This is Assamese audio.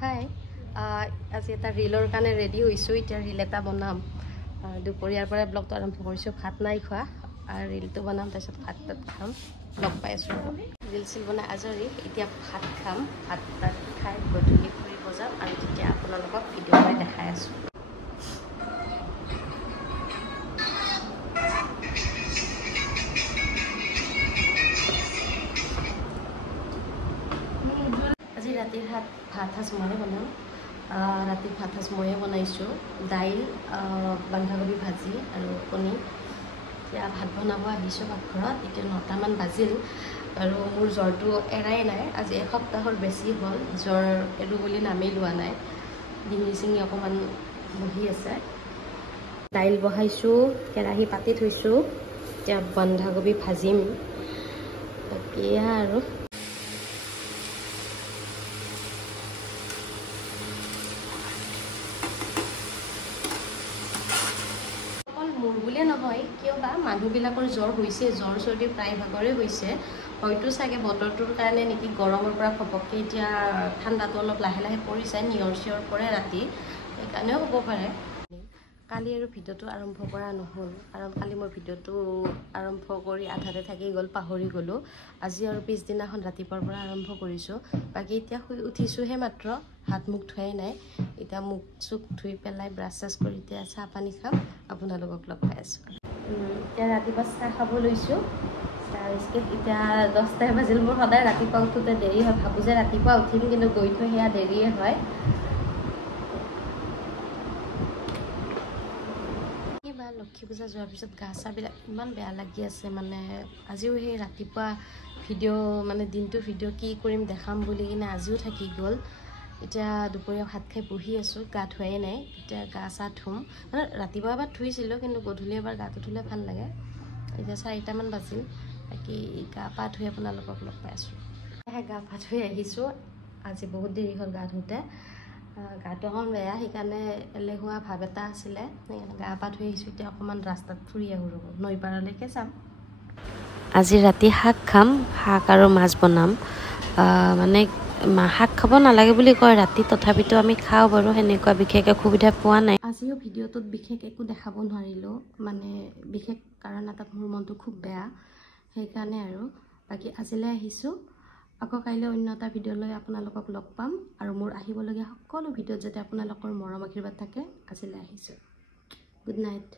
হাই আজি এটা ৰিলৰ কাৰণে ৰেডি হৈছোঁ এতিয়া ৰিল এটা বনাম দুপৰীয়াৰ পৰা ব্লগটো আৰম্ভ কৰিছোঁ ভাত নাই খোৱা আৰু ৰিলটো বনাম তাৰপিছত ভাত তাত খাম লগ পাই আছোঁ ৰিল চিল বনাই আজৰি এতিয়া ভাত খাম ভাত তাত খাই গধূলি ফুৰিব যাম আৰু তেতিয়া আপোনালোকক ভিডিঅ' কৰি দেখাই আছোঁ আজি ৰাতিৰ ভাত সাজ ময়ে বনাম ৰাতিৰ ভাত সাজ ময়ে বনাইছোঁ দাইল বন্ধাকবি ভাজি আৰু কণী এতিয়া ভাত বনাব আহিছোঁ পাকঘৰত এতিয়া 9টামান বাজিল আৰু মোৰ জ্বৰটো এৰাই নাই আজি এসপ্তাহৰ বেছি হ'ল জ্বৰ এৰো বুলি নামেই লোৱা নাই ডিঙি চিঙি অকণমান বহি আছে দাইল বহাইছোঁ কেৰাহী পাতি থৈছোঁ এতিয়া বন্ধাকবি ভাজিম বাকী আৰু মোৰ বুলিয়ে নহয় কিয় বা মানুহবিলাকৰ জ্বৰ হৈছে জ্বৰ চৰ্দি প্ৰায়ভাগৰে হৈছে হয়তো চাগে বতৰটোৰ কাৰণে নেকি গৰমৰ পৰা ঘপককৈ এতিয়া ঠাণ্ডাটো অলপ লাহে লাহে পৰিছে নিয়ৰ চিয়ৰ পৰে ৰাতি সেইকাৰণেও হ'ব পাৰে কালি আৰু ভিডিঅ'টো আৰম্ভ কৰা নহ'ল কাৰণ কালি মই ভিডিঅ'টো আৰম্ভ কৰি আধাতে থাকি গ'ল পাহৰি গ'লোঁ আজি আৰু পিছদিনাখন ৰাতিপুৱাৰ পৰা আৰম্ভ কৰিছোঁ বাকী এতিয়া শুই উঠিছোঁহে মাত্ৰ হাত মুখ ধোৱাই নাই এতিয়া মুখ চুখ ধুই পেলাই ব্ৰাছ চাছ কৰি এতিয়া চাহ পানী খাম আপোনালোকক লগ পাই আছোঁ এতিয়া ৰাতিপুৱা চাহ খাব লৈছোঁ চাহ বিস্কুট এতিয়া 10টাই বাজিল মোৰ সদায় ৰাতিপুৱা উঠোঁতে দেৰি হয় ভাবোঁ যে ৰাতিপুৱা উঠিম কিন্তু গৈ থৈ সেয়া দেৰিয়ে হয় কিবা লক্ষী পূজা যোৱাৰ পিছত গা চাবিলাক ইমান বেয়া লাগি আছে মানে আজিও সেই ৰাতিপুৱা ভিডিঅ' মানে দিনটো ভিডিঅ' কি কৰিম দেখাম বুলি কিনে আজিও থাকি গ'ল এতিয়া দুপৰীয়া ভাত খাই বহি আছোঁ গা ধুৱাই নাই এতিয়া গা চা ধুম মানে ৰাতিপুৱা এবাৰ ধুইছিলোঁ কিন্তু গধূলি এবাৰ গাটো ধুলে ভাল লাগে এতিয়া 4টামান বাজিল বাকী গা পা ধুই আপোনালোকক লগ পাই আছোঁ গা পা ধুই আহিছোঁ আজি বহুত দেৰি হ'ল গা ধুওঁতে গাটো অকণ বেয়া সেইকাৰণে এলেহুৱা ভাৱ এটা আছিলে সেইকাৰণে গা পা ধুই আহিছোঁ এতিয়া অকণমান ৰাস্তাত ফুৰি আহোঁ ৰ'ব নৈ পাৰলৈকে যাম আজি ৰাতি শাক খাম শাক আৰু মাছ বনাম মানে শাক খাব নালাগে বুলি কয় ৰাতি তথাপিতো আমি খাওঁ বাৰু সেনেকুৱা বিশেষ অসুবিধা পোৱা নাই আজিও ভিডিঅ'টোত বিশেষ একো দেখাব নোৱাৰিলোঁ মানে বিশেষ কাৰণ এটাত মোৰ মনটো খুব বেয়া সেইকাৰণে আৰু বাকী আজিলৈ আহিছোঁ আকৌ কাইলৈ অন্য এটা ভিডিঅ' লৈ আপোনালোকক লগ পাম আৰু মোৰ আহিবলগীয়া সকলো ভিডিঅ'ত যাতে আপোনালোকৰ মৰম আশীৰ্বাদ থাকে আজিলৈ আহিছোঁ গুড নাইট